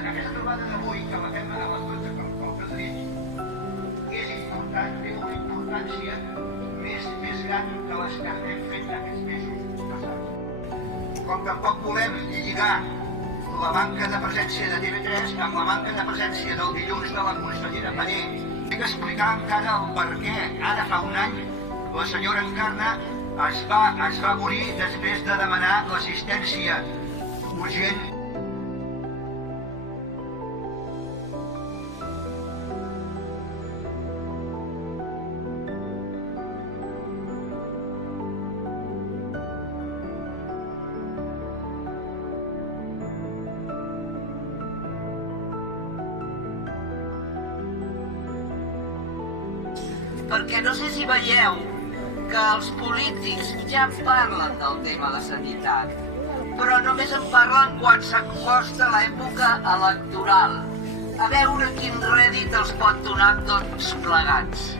aquesta trobada d'avui, que la fem a les 12 com que has dit, és important, té una importància més gran que les que hem fet aquests mesos passats. Com tampoc volem lligar la manca de presència de TV3 amb la manca de presència del dilluns de la consellera Pané. He d'explicar encara el per què ara fa un any la senyora Encarna es va morir després de demanar l'assistència urgent. Perquè no sé si veieu que els polítics ja en parlen del tema de sanitat, però només en parlen quan s'acosta l'època electoral, a veure quin rèdit els pot donar tots plegats.